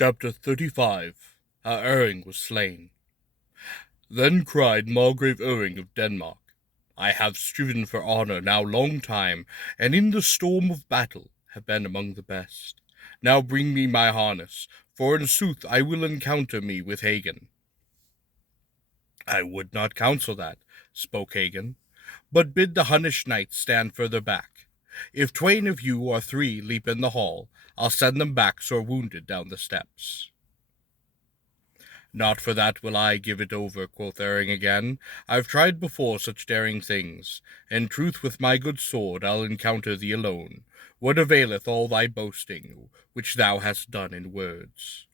Chapter 35. How Iring Was Slain. Then cried Margrave Iring of Denmark, I have striven for honour now long time, and in the storm of battle have been among the best. Now bring me my harness, for in sooth I will encounter me with Hagen. I would not counsel that, spoke Hagen, but bid the Hunnish knights stand further back. If twain of you or three leap in the hall, I'll send them back sore wounded down the steps. Not for that will I give it over, quoth Iring again. I've tried before such daring things. In truth with my good sword I'll encounter thee alone. What availeth all thy boasting, which thou hast done in words?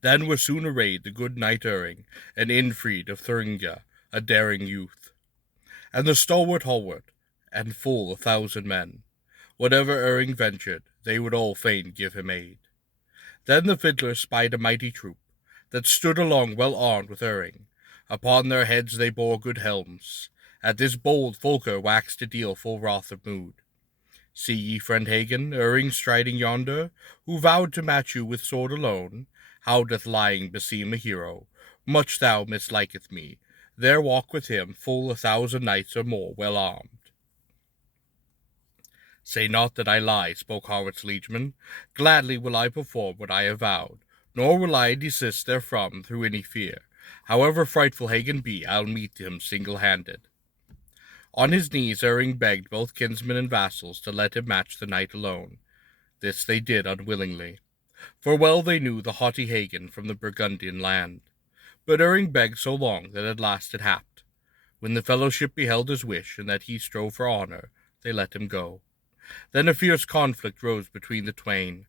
Then were soon arrayed the good knight Iring, and Infried of Thuringia, a daring youth, and the stalwart Hallward, and full 1,000 men. Whatever Iring ventured, they would all fain give him aid. Then the fiddler spied a mighty troop, that stood along well armed with Iring. Upon their heads they bore good helms. At this bold Folker waxed to deal full wroth of mood. See ye, friend Hagen, Iring striding yonder, who vowed to match you with sword alone? How doth lying beseem a hero? Much thou misliketh me. There walk with him full 1,000 knights or more well armed. Say not that I lie, spoke Harward's liegeman. Gladly will I perform what I have vowed, nor will I desist therefrom through any fear. However frightful Hagen be, I'll meet him single-handed. On his knees Iring begged both kinsmen and vassals to let him match the knight alone. This they did unwillingly, for well they knew the haughty Hagen from the Burgundian land. But Iring begged so long that at last it happed. When the fellowship beheld his wish, and that he strove for honour, they let him go. Then a fierce conflict rose between the twain.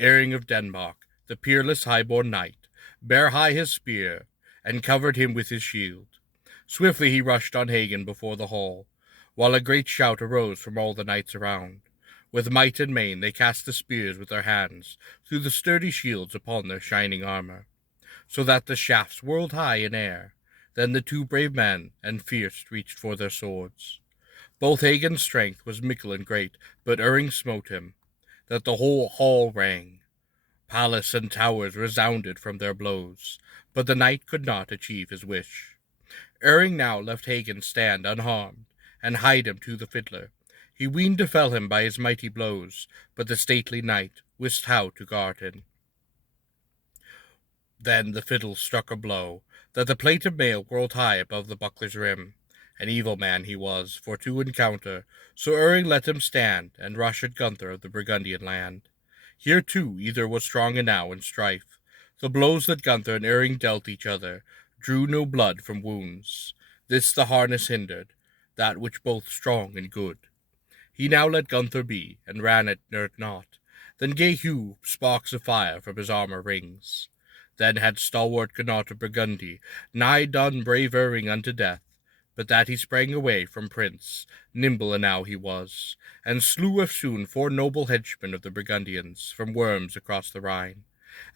Iring of Denmark, the peerless high-born knight, bare high his spear, and covered him with his shield. Swiftly he rushed on Hagen before the hall, while a great shout arose from all the knights around. With might and main they cast the spears with their hands through the sturdy shields upon their shining armour, so that the shafts whirled high in air. Then the two brave men and fierce reached for their swords. Both Hagen's strength was mickle and great, but Iring smote him, that the whole hall rang. Palace and towers resounded from their blows, but the knight could not achieve his wish. Iring now left Hagen stand unharmed, and hied him to the fiddler. He weened to fell him by his mighty blows, but the stately knight wist how to guard him. Then the fiddle struck a blow, that the plate of mail whirled high above the buckler's rim. An evil man he was, for to encounter, so Iring let him stand, and rush at Gunther of the Burgundian land. Here too either was strong enow in strife. The blows that Gunther and Iring dealt each other drew no blood from wounds. This the harness hindered, that which both strong and good. He now let Gunther be, and ran it not. Then gave Hugh sparks of fire from his armour rings. Then had stalwart Gernot of Burgundy nigh done brave Iring unto death, but that he sprang away from prince, nimble enow he was, and slew eftsoon 4 noble henchmen of the Burgundians, from Worms across the Rhine.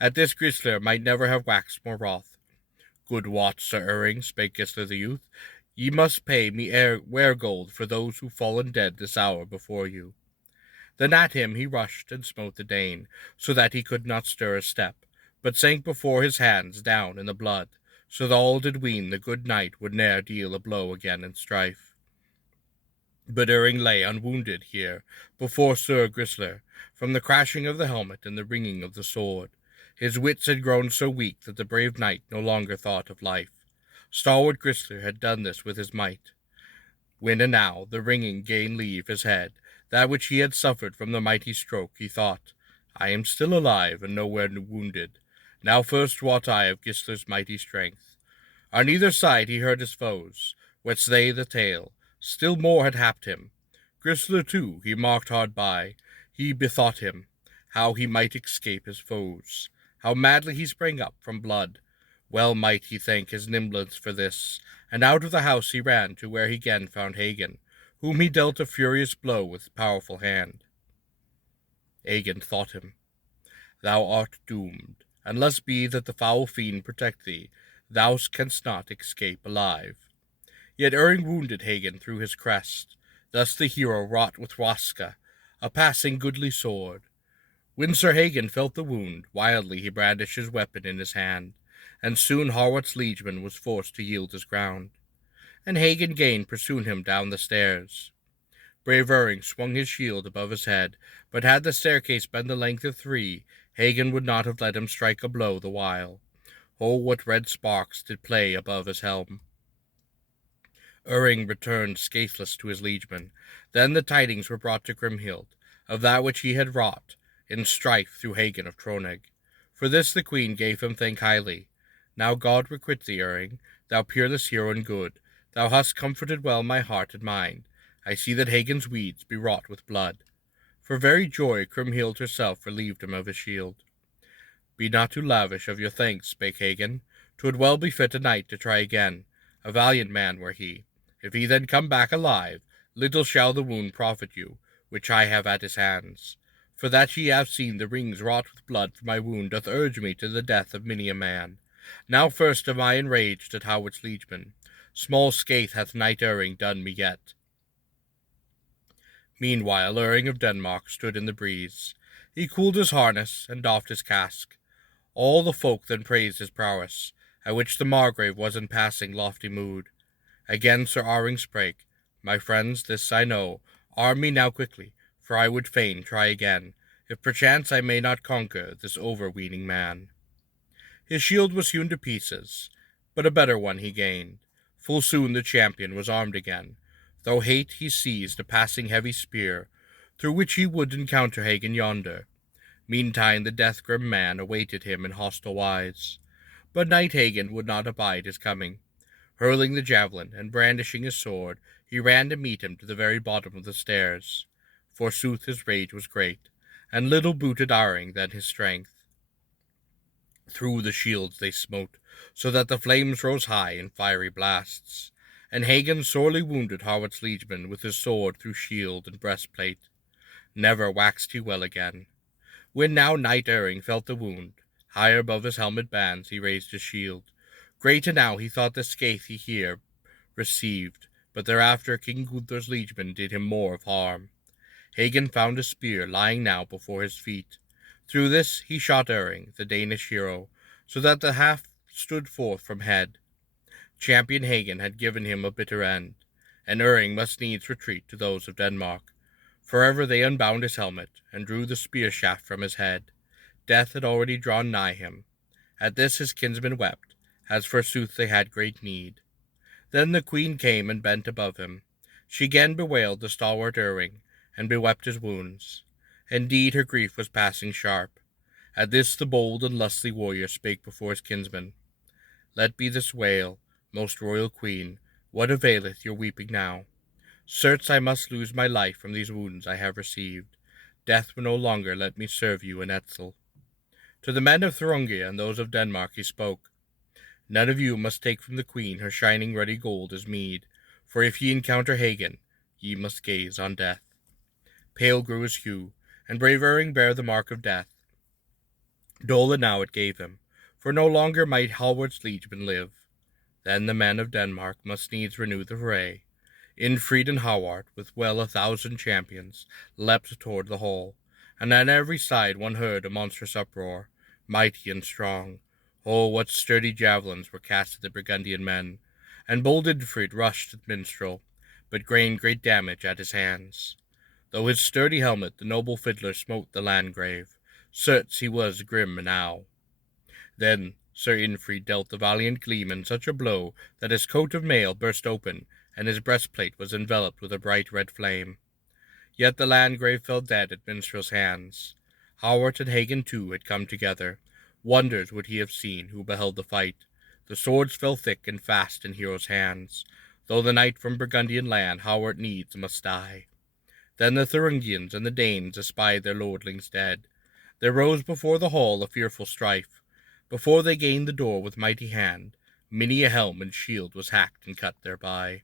At this Gisler might never have waxed more wroth. Good wot, Sir Iring, spake Gisler the youth, ye must pay me were-gold for those who fallen dead this hour before you. Then at him he rushed and smote the Dane, so that he could not stir a step, but sank before his hands down in the blood, so that all did ween the good knight would ne'er deal a blow again in strife. But Iring lay unwounded here before Sir Gisler, from the crashing of the helmet and the ringing of the sword. His wits had grown so weak that the brave knight no longer thought of life. Stalwart Gisler had done this with his might. When and now the ringing gained leave his head, that which he had suffered from the mighty stroke, he thought, I am still alive and nowhere wounded. Now first wot I of Gisler's mighty strength. On either side he heard his foes, which they the tale. Still more had happed him. Gisler too he marked hard by. He bethought him how he might escape his foes. How madly he sprang up from blood. Well might he thank his nimblance for this, and out of the house he ran to where he again found Hagen, whom he dealt a furious blow with powerful hand. Hagen thought him, Thou art doomed. Unless be that the foul fiend protect thee, thou canst not escape alive. Yet Iring wounded Hagen through his crest. Thus the hero wrought with Raska, a passing goodly sword. When Sir Hagen felt the wound, wildly he brandished his weapon in his hand, and soon Harward's liegeman was forced to yield his ground, and Hagen gained pursued him down the stairs. Brave Iring swung his shield above his head, but had the staircase been the length of 3, Hagen would not have let him strike a blow the while. Oh, what red sparks did play above his helm! Iring returned scatheless to his liegeman. Then the tidings were brought to Grimhild, of that which he had wrought, in strife through Hagen of Tronig. For this the queen gave him thank highly. Now God requite thee, Iring, thou peerless hero and good. Thou hast comforted well my heart and mind. I see that Hagen's weeds be wrought with blood. For very joy Kriemhild herself relieved him of his shield. Be not too lavish of your thanks, spake Hagen. 'Twould well befit a knight to try again. A valiant man were he. If he then come back alive, little shall the wound profit you, which I have at his hands. For that ye have seen the rings wrought with blood for my wound doth urge me to the death of many a man. Now first am I enraged at Howard's liegeman. Small scathe hath knight Iring done me yet. Meanwhile Iring of Denmark stood in the breeze. He cooled his harness, and doffed his casque. All the folk then praised his prowess, at which the Margrave was in passing lofty mood. Again Sir Iring spake, My friends, this I know, arm me now quickly, for I would fain try again, if perchance I may not conquer this overweening man. His shield was hewn to pieces, but a better one he gained. Full soon the champion was armed again, though hate he seized a passing heavy spear, through which he would encounter Hagen yonder. Meantime the death-grim man awaited him in hostile wise. But knight Hagen would not abide his coming. Hurling the javelin, and brandishing his sword, he ran to meet him to the very bottom of the stairs. Forsooth his rage was great, and little booted Iring than his strength. Through the shields they smote, so that the flames rose high in fiery blasts, and Hagen sorely wounded Howard's liegeman with his sword through shield and breastplate. Never waxed he well again. When now knight Iring felt the wound, higher above his helmet bands he raised his shield. Great enow he thought the scathe he here received, but thereafter King Gunther's liegeman did him more of harm. Hagen found a spear lying now before his feet. Through this he shot Iring, the Danish hero, so that the haft stood forth from head. Champion Hagen had given him a bitter end, and Iring must needs retreat to those of Denmark. Forever they unbound his helmet, and drew the spear shaft from his head. Death had already drawn nigh him. At this his kinsmen wept, as forsooth they had great need. Then the queen came and bent above him. She again bewailed the stalwart Iring, and bewept his wounds. Indeed her grief was passing sharp. At this the bold and lusty warrior spake before his kinsman. Let be this wail, most royal queen, what availeth your weeping now? Certes I must lose my life from these wounds I have received. Death will no longer let me serve you in Etzel. To the men of Thuringia and those of Denmark he spoke. None of you must take from the queen her shining ruddy gold as meed, for if ye encounter Hagen, ye must gaze on death. Pale grew his hue, and brave Iring bare the mark of death. Dole enow it gave him, for no longer might Hallward's liegeman live. Then the men of Denmark must needs renew the fray. Infried and Howard, with well 1,000 champions, leapt toward the hall, and on every side one heard a monstrous uproar, mighty and strong. Oh, what sturdy javelins were cast at the Burgundian men, and bold Infried rushed at minstrel, but gained great damage at his hands. Though his sturdy helmet the noble fiddler smote the Landgrave, certes he was grim enow. Then Sir Infried dealt the valiant gleeman such a blow that his coat of mail burst open, and his breastplate was enveloped with a bright red flame. Yet the Landgrave fell dead at minstrel's hands. Howard and Hagen too had come together. Wonders would he have seen who beheld the fight. The swords fell thick and fast in heroes' hands. Though the knight from Burgundian land Howard needs must die. Then the Thuringians and the Danes espied their lordlings dead. There rose before the hall a fearful strife. Before they gained the door with mighty hand, many a helm and shield was hacked and cut thereby.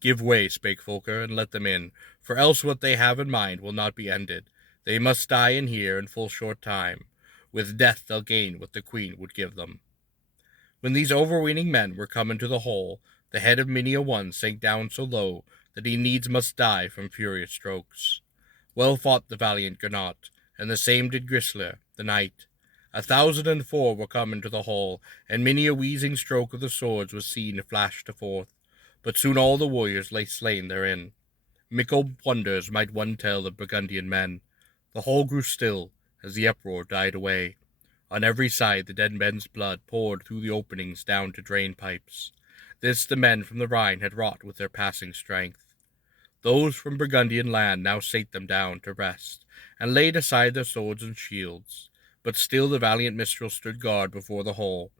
Give way, spake Folker, and let them in, for else what they have in mind will not be ended. They must die in here in full short time. With death they'll gain what the queen would give them. When these overweening men were come into the hall, the head of many a one sank down so low that he needs must die from furious strokes. Well fought the valiant Gernot, and the same did Grisler, the knight. 1,004 were come into the hall, and many a wheezing stroke of the swords was seen flashed forth. But soon all the warriors lay slain therein. Mickle wonders might one tell of Burgundian men. The hall grew still as the uproar died away. On every side the dead men's blood poured through the openings down to drain pipes. This the men from the Rhine had wrought with their passing strength. Those from Burgundian land now sate them down to rest, and laid aside their swords and shields. But still the valiant minstrel stood guard before the hall.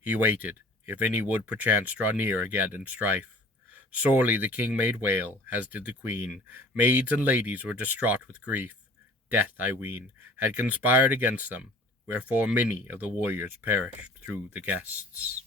He waited, if any would perchance draw near again in strife. Sorely the king made wail, as did the queen. Maids and ladies were distraught with grief. Death, I ween, had conspired against them, wherefore many of the warriors perished through the guests.